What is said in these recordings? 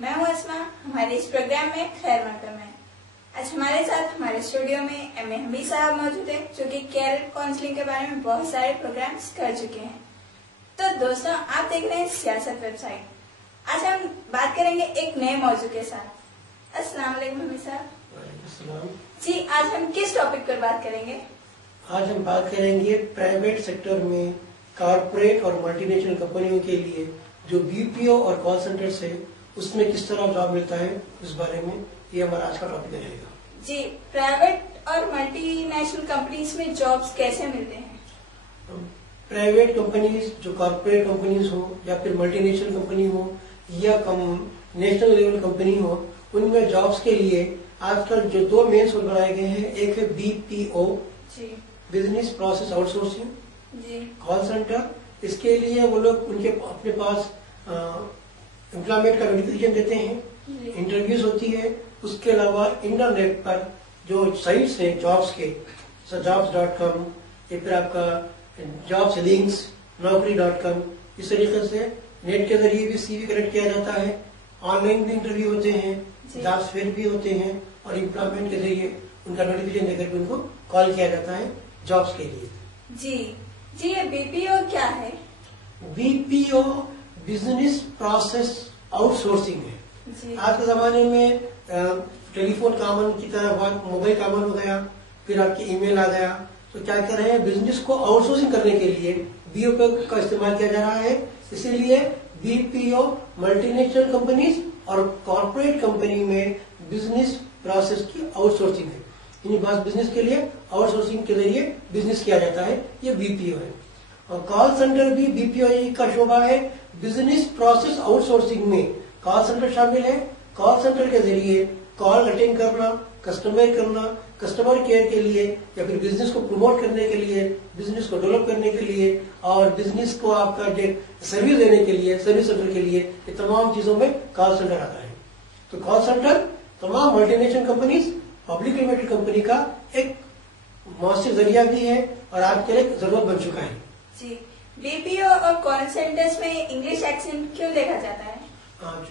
मैं हूँ अस्मा। हमारे इस प्रोग्राम में खैर मकदम है। आज हमारे साथ हमारे स्टूडियो में एम.ए. हमीद साहब मौजूद है, जो कि कैरियर काउंसलिंग के बारे में बहुत सारे प्रोग्राम्स कर चुके हैं। तो दोस्तों, आप देख रहे हैं सियासत वेबसाइट। आज हम बात करेंगे एक नए मौजू के साथ। अस्सलाम वालेकुम हमीद साहब। जी, आज हम किस टॉपिक पर बात करेंगे? आज हम बात करेंगे प्राइवेट सेक्टर में कॉर्पोरेट और मल्टीनेशनल कंपनियों के लिए जो बीपीओ और कॉल सेंटर्स है उसमें किस तरह जॉब मिलता है, इस बारे में ये हमारा आज का टॉपिक रहेगा। जी, प्राइवेट और मल्टीनेशनल कंपनीज में जॉब्स कैसे मिलते हैं? प्राइवेट कंपनीज जो कॉर्पोरेट कंपनीज हो या फिर मल्टीनेशनल कंपनी हो या नेशनल लेवल कंपनी हो, उनमें जॉब्स के लिए आजकल जो दो मेन सोर्स बनाए गए हैं, एक है BPO, business process outsourcing, call centre. इसके लिए वो लोग उनके अपने पास एम्प्लॉयमेंट का नोटिफिकेशन देते हैं, इंटरव्यूज होती है। उसके अलावा इंटरनेट पर जो साइट्स हैं जॉब्स के, jobs.com या फिर आपका जॉब्स लिंक्स, naukri.com, इस तरीके से नेट के जरिए भी सीवी कनेक्ट किया जाता है। ऑनलाइन भी इंटरव्यू होते हैं, जॉब्स फेयर भी होते हैं और एम्प्लॉयमेंट के जरिए उनका नोटिफिकेशन देकर उनको कॉल किया जाता है जॉब्स के लिए। जी, ये बीपीओ क्या है? बीपीओ बिजनेस प्रोसेस आउटसोर्सिंग है। आज के जमाने में टेलीफोन कॉमन की तरह बहुत, मोबाइल कॉमन हो गया, फिर आपकी ईमेल आ गया, तो क्या कर रहे हैं, बिजनेस को आउटसोर्सिंग करने के लिए बीपीओ का इस्तेमाल किया जा रहा है। इसीलिए बीपीओ मल्टीनेशनल कंपनीज और कॉर्पोरेट कंपनी में बिजनेस प्रोसेस की आउटसोर्सिंग है। यानी बस बिजनेस के लिए आउटसोर्सिंग के जरिए बिजनेस किया जाता है, ये बीपीओ है। और कॉल सेंटर भी बीपीओ का शोभा है। बिजनेस प्रोसेस आउटसोर्सिंग में कॉल सेंटर शामिल है। कॉल सेंटर के जरिए कॉल अटेंड करना, कस्टमर केयर के लिए या फिर बिजनेस को प्रमोट करने के लिए, बिजनेस को डेवलप करने के लिए और बिजनेस को आपका सर्विस देने के लिए, सर्विस सेंटर के लिए, ये तमाम चीजों में कॉल सेंटर आता है। तो कॉल सेंटर तमाम multinational companies, public limited company का एक मौसम जरिया भी है और आज के लिए जरूरत बन चुका है। जी, बीपीओ और कॉल सेंटर्स में इंग्लिश एक्सेंट क्यों देखा जाता है?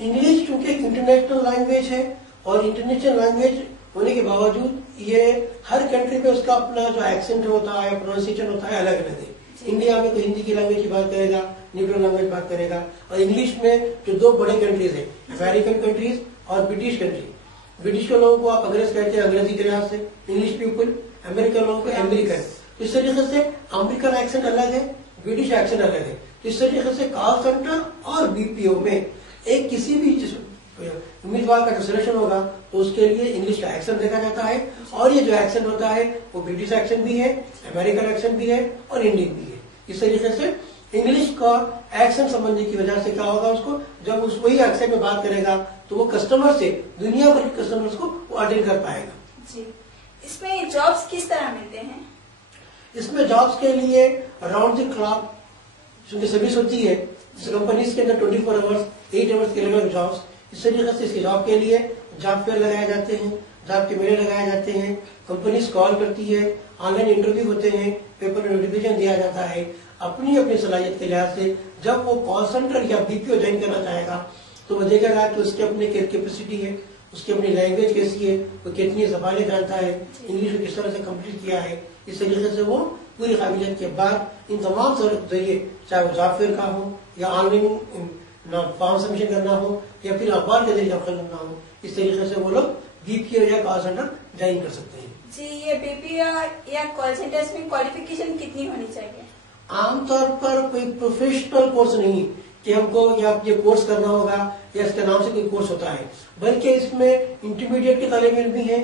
इंग्लिश चूंकि इंटरनेशनल लैंग्वेज है और इंटरनेशनल लैंग्वेज होने के बावजूद ये हर कंट्री में उसका अपना जो एक्सेंट होता है, प्रोनाउंसिएशन होता है, अलग अलग है। इंडिया में तो हिंदी की लैंग्वेज की बात करेगा, न्यूट्रल लैंग्वेज बात करेगा। और इंग्लिश में जो दो बड़े कंट्रीज है, अमेरिकन कंट्रीज और ब्रिटिश कंट्री। ब्रिटिश के लोगों को आप अंग्रेज कहते हैं अंग्रेजी के लिहाज से, इंग्लिश पीपल, अमेरिकन लोगों को अमेरिकन। इस तरीके से अमेरिकन एक्सेंट अलग है, ब्रिटिश एक्सेंट अलग है। इस तरीके से कॉल सेंटर और बीपीओ में एक किसी भी उम्मीदवार का जो सिलेक्शन होगा तो उसके लिए इंग्लिश का एक्सेंट देखा जाता है। और ये जो एक्सेंट होता है वो ब्रिटिश एक्सेंट भी है, अमेरिकन एक्सेंट भी है और इंडियन भी है। इस तरीके से इंग्लिश का एक्सेंट समझने की वजह से क्या होगा, उसको जब उस वही एक्सेंट में बात करेगा तो वो कस्टमर से, दुनिया भर के कस्टमर्स को वो अटेंड कर पाएगा। जी, इसमें जॉब्स किस तरह मिलते हैं? इसमें जॉब्स के लिए राउंड द क्लॉक चूंकि सर्विस होती है कंपनीज के अंदर 24 आवर्स, 8 आवर्स के अलग जॉब्स। इस तरीके से इसके जॉब के लिए जॉब फेयर लगाए जाते हैं, जॉब के मेले लगाए जाते हैं, कंपनीज कॉल करती है, ऑनलाइन इंटरव्यू होते हैं, पेपर में नोटिफिकेशन दिया जाता है। अपनी अपनी सलाहियत के लिहाज से जब वो कॉल सेंटर या बीपीओ ज्वाइन करना चाहेगा तो वो देखेगा कि उसकी अपनी कैपेसिटी है, उसकी अपनी लैंग्वेज कैसी है, वो कितनी जबानें जानता है, इंग्लिश को किस तरह से कंप्लीट किया है। इस तरीके से वो पूरी काबिलियत के बाद इन तमाम जरिए, चाहे वो जॉब फेयर का हो या ऑनलाइन फॉर्म सबमिशन करना हो या फिर अखबार के जरिए जॉब करना हो, इस तरीके से वो लोग बीपीओ या कॉल सेंटर ज्वाइन कर सकते हैं। जी, ये बीपीओ या कॉल सेंटर्स में क्वालिफिकेशन कितनी होनी चाहिए? आमतौर पर कोई प्रोफेशनल कोर्स नहीं कि हमको या ये कोर्स करना होगा या इसके नाम से कोई कोर्स होता है, बल्कि इसमें इंटरमीडिएट के तालिब इल्म भी हैं,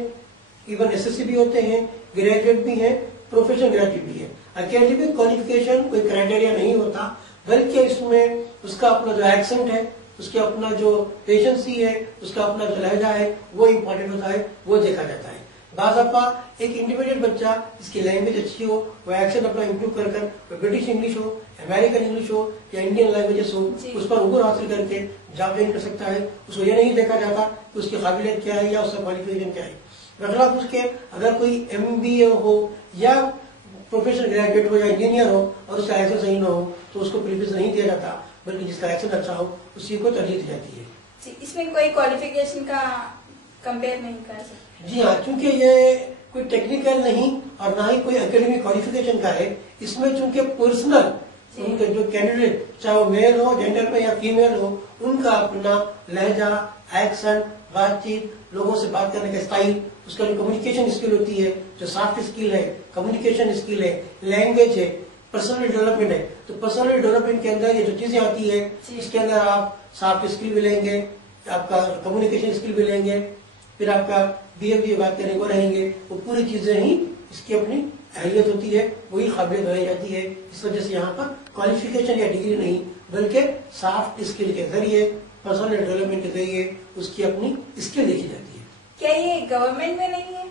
इवन एसएससी भी होते हैं, ग्रेजुएट भी हैं, प्रोफेशनल ग्रेजुएट भी है। अकेडमिक क्वालिफिकेशन कोई क्राइटेरिया नहीं होता, बल्कि इसमें उसका अपना जो एक्सेंट है, उसके अपना जो पेशेंसी है, उसका अपना जो लहजा है, वो इम्पोर्टेंट होता है, वो देखा जाता है। बाज़ाफ़ा एक इंडिविजुअल बच्चा जिसकी लैंग्वेज अच्छी हो, वो एक्सेंट अपना इम्प्रूव कर ब्रिटिश इंग्लिश हो, अमेरिकन इंग्लिश हो या इंडियन लैंग्वेजेस हो, उस पर उबूर हासिल करके जॉब ज्वाइन कर सकता है। उसको ये नहीं देखा जाता कि उसकी काबिलियत क्या है या उसका क्वालिफिकेशन क्या है। बखलाफ उसके अगर कोई MBA हो या प्रोफेशनल ग्रेजुएट हो या इंजीनियर हो और उसका एक्सेंट सही ना हो तो उसको प्रीफरेंस नहीं दिया जाता, बल्कि जिसका एक्सेंट अच्छा हो उसी को तरजीह दी जाती है। जी, इसमें कोई क्वालिफिकेशन का कंपेयर नहीं कर सकते? जी हाँ, क्योंकि ये कोई टेक्निकल नहीं और ना ही कोई एकेडमिक क्वालिफिकेशन का है। इसमें चूंकि पर्सनल उनके जो कैंडिडेट, चाहे वो मेल हो, जेंडर में या फीमेल हो, उनका अपना लहजा, एक्शन, बातचीत, लोगों से बात करने का स्टाइल, उसका जो कम्युनिकेशन स्किल होती है, जो सॉफ्ट स्किल है, कम्युनिकेशन स्किल है, लैंग्वेज है, पर्सनल डेवलपमेंट है। तो पर्सनल डेवलपमेंट के अंदर ये जो चीजें आती है, इसके अंदर आप सॉफ्ट स्किल भी लेंगे, आपका कम्युनिकेशन स्किल भी लेंगे, फिर आपका बिहेवियर बात करने को रहेंगे। वो पूरी चीजें ही इसकी अपनी अहलियत होती है, वही काबिलियत बनाई जाती है। इस वजह से यहाँ पर क्वालिफिकेशन या डिग्री नहीं, बल्कि सॉफ्ट स्किल के जरिए, पर्सनल डेवलपमेंट के जरिए उसकी अपनी स्किल देखी जाती है। क्या ये गवर्नमेंट में नहीं है?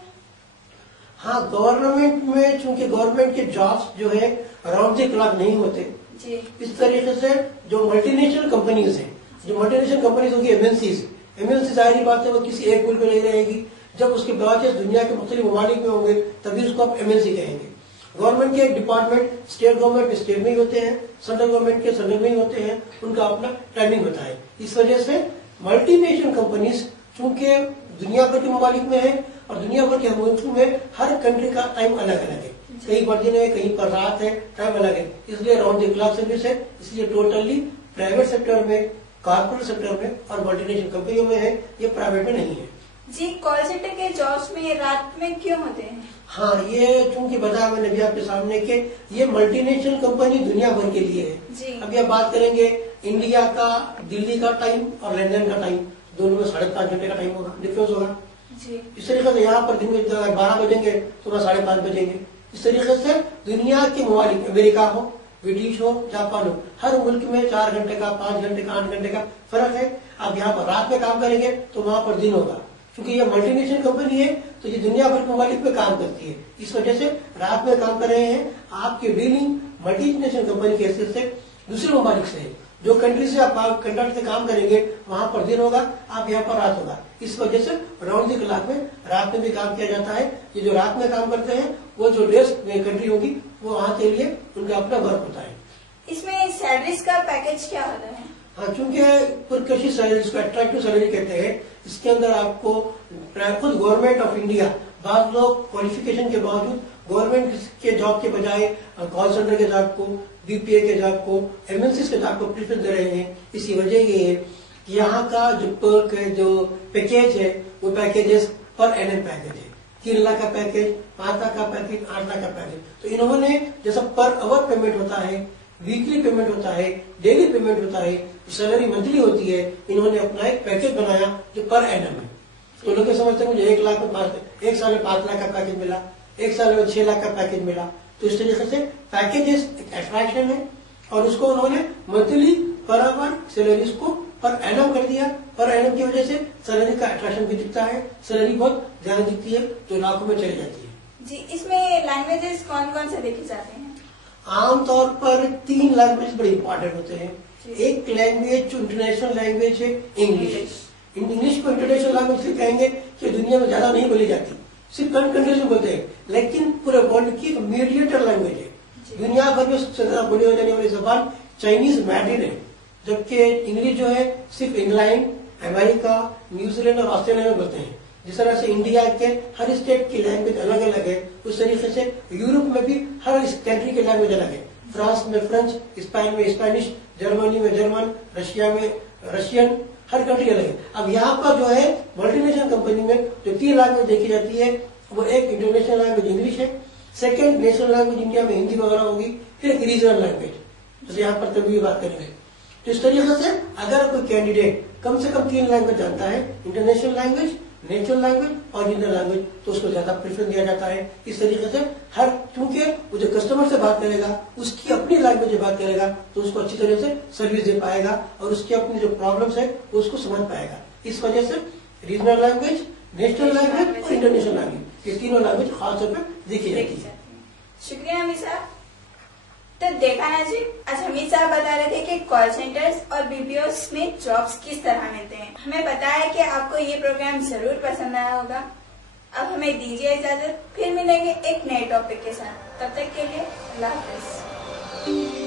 हाँ, गवर्नमेंट में चूंकि गवर्नमेंट के जॉब्स जो है अराउंड द क्लॉक नहीं होते जी। इस तरीके से जो मल्टीनेशनल कंपनीज हैं, जो मल्टीनेशनल कंपनीज होगी, एमएनसी जाहिर बात है वो किसी एक मुल्क में नहीं रहेगी। जब उसके ब्रांचेस दुनिया के मुख्तलिफ ममालिक में होंगे तभी उसको आप एमएनसी कहेंगे। गवर्नमेंट के डिपार्टमेंट स्टेट गवर्नमेंट के स्टेट में ही होते हैं, सेंट्रल गवर्नमेंट के सेंट्रल में ही होते हैं, उनका अपना टाइमिंग होता है। इस वजह से मल्टीनेशनल कंपनीज चूंकि दुनिया भर के ममालिक में है और दुनिया भर के मुल्क में हर कंट्री का टाइम अलग अलग है, कहीं पर दिन है, कहीं पर रात है, टाइम अलग है, इसलिए राउंड द क्लॉक सर्विस है। इसलिए टोटली प्राइवेट सेक्टर में, कॉर्पोरेट सेक्टर में और मल्टीनेशनल कंपनियों में है, ये प्राइवेट में नहीं है। जी, कॉल सेंटर के जॉब्स में रात में क्यों होते हैं? हाँ, ये चूंकि बताया मैंने अभी आपके सामने के ये मल्टीनेशनल कंपनी दुनिया भर के लिए है जी। अभी आप बात करेंगे इंडिया का, दिल्ली का टाइम और लंदन का टाइम, दोनों में 5.5 घंटे का टाइम होगा, डिफरेंस होगा जी। इस तरीके से यहाँ पर दिन में 12 बजेंगे तो वहाँ 5:30 बजेंगे। इस तरीके से दुनिया के ममालिक, अमेरिका हो, ब्रिटिश हो, जापान हो, हर मुल्क में 4 घंटे का, 5 घंटे का, 8 घंटे का फर्क है। आप यहाँ पर रात में काम करेंगे तो वहाँ पर दिन होगा। क्योंकि ये मल्टीनेशनल कंपनी है तो ये दुनिया भर के ममालिक में काम करती है, इस वजह से रात में काम कर रहे हैं। आपकी डीलिंग मल्टीनेशनल कंपनी के हैसियत से दूसरे ममालिक से है। जो कंट्री से आप कंट्रैक्ट से काम करेंगे वहां पर दिन होगा, आप यहाँ पर रात होगा। इस वजह से राउंड द क्लॉक में रात में भी काम किया जाता है। ये जो रात में काम करते हैं वो जो डेस्क में कंट्री होगी वो वहां के लिए उनका अपना वर्क होता है। इसमें सैलरीज का पैकेज क्या होता है? हाँ, चूंकि पुरकशी सैलरी, इसको अट्रैक्टिव सैलरी कहते हैं, इसके अंदर आपको खुद गवर्नमेंट ऑफ इंडिया, बाद लोग क्वालिफिकेशन के बावजूद गवर्नमेंट के जॉब के बजाय कॉल सेंटर के जॉब को, बीपीए के जॉब को, एमएनसी के जॉब को प्रेफरेंस दे रहे हैं। इसकी वजह ये है कि यहाँ का जो पर्क है, जो पैकेज है, वो पैकेजेस पर एनएम पैकेज है। 3 लाख का पैकेज, 5 लाख का पैकेज, 8 लाख का पैकेज। तो इन्होंने जैसा पर आवर पेमेंट होता है, वीकली पेमेंट होता है, डेली पेमेंट होता है, सैलरी मंथली होती है, इन्होंने अपना एक पैकेज बनाया जो पर एनम है। तो लोग समझते हैं मुझे 1 लाख में 1 साल में 5 लाख का पैकेज मिला, 1 साल में 6 लाख का पैकेज मिला। तो इस तरीके से पैकेजेस एक अट्रैक्शन है और उसको उन्होंने मंथली पर आवर सैलरीज को पर एनम कर दिया। पर एनम की वजह से सैलरी का अट्रैक्शन भी दिखता है, सैलरी बहुत ज्यादा दिखती है, जो लाखों में चली जाती है। जी, इसमें लैंग्वेजेस कौन कौन से देखे जाते हैं? आमतौर पर 3 लैंग्वेज बड़े इंपॉर्टेंट होते हैं। एक लैंग्वेज जो इंटरनेशनल लैंग्वेज है, इंग्लिश। इंग्लिश को इंटरनेशनल लैंग्वेज से कहेंगे कि दुनिया में ज्यादा नहीं बोली जाती, सिर्फ कंट्रीज में बोलते हैं, लेकिन पूरे वर्ल्ड की मीडिएटर लैंग्वेज है। दुनिया भर में सबसे ज्यादा बोली जाने वाली जबान चाइनीज मैंड्रिन है, जबकि इंग्लिश जो है सिर्फ इंग्लैंड, अमेरिका, न्यूजीलैंड और ऑस्ट्रेलिया में बोलते हैं। जिस तरह से इंडिया के हर स्टेट की लैंग्वेज अलग अलग है, उस तरीके से यूरोप में भी हर कंट्री की लैंग्वेज अलग है। फ्रांस में फ्रेंच, स्पेन में स्पेनिश, जर्मनी में जर्मन, रशिया में रशियन, हर कंट्री अलग है। अब यहाँ पर जो है मल्टीनेशनल कंपनी में जो 3 लैंग्वेज देखी जाती है, वो एक इंटरनेशनल लैंग्वेज इंग्लिश है, सेकेंड नेशनल लैंग्वेज इंडिया में हिंदी वगैरह होगी, फिर एक रीजनल लैंग्वेज, जैसे यहाँ पर तभी बात करेंगे। तो इस तरीके से अगर कोई कैंडिडेट कम से कम 3 लैंग्वेज जानता है, इंटरनेशनल लैंग्वेज, नेचुरल लैंग्वेज और रीजनल लैंग्वेज, तो उसको ज्यादा प्रेफरेंस दिया जाता है। इस तरीके से हर, क्योंकि वो जो कस्टमर से बात करेगा उसकी अपनी लैंग्वेज में बात करेगा तो उसको अच्छी तरह से सर्विस दे पाएगा और उसकी अपनी जो प्रॉब्लम्स है वो उसको समझ पाएगा। इस वजह से रीजनल लैंग्वेज, नेशनल लैंग्वेज और इंटरनेशनल लैंग्वेज, ये तीनों लैंग्वेज खासतौर पर देखी जाती है। शुक्रिया हमीद साहब। तो देखा ना जी, आज हमीद साहब बता रहे थे कि कॉल सेंटर्स और बीपीओस में जॉब्स किस तरह मिलते हैं। हमें पता है कि आपको ये प्रोग्राम जरूर पसंद आया होगा। अब हमें दीजिए इजाजत, फिर मिलेंगे एक नए टॉपिक के साथ। तब तक के लिए अल्लाह हाफिज।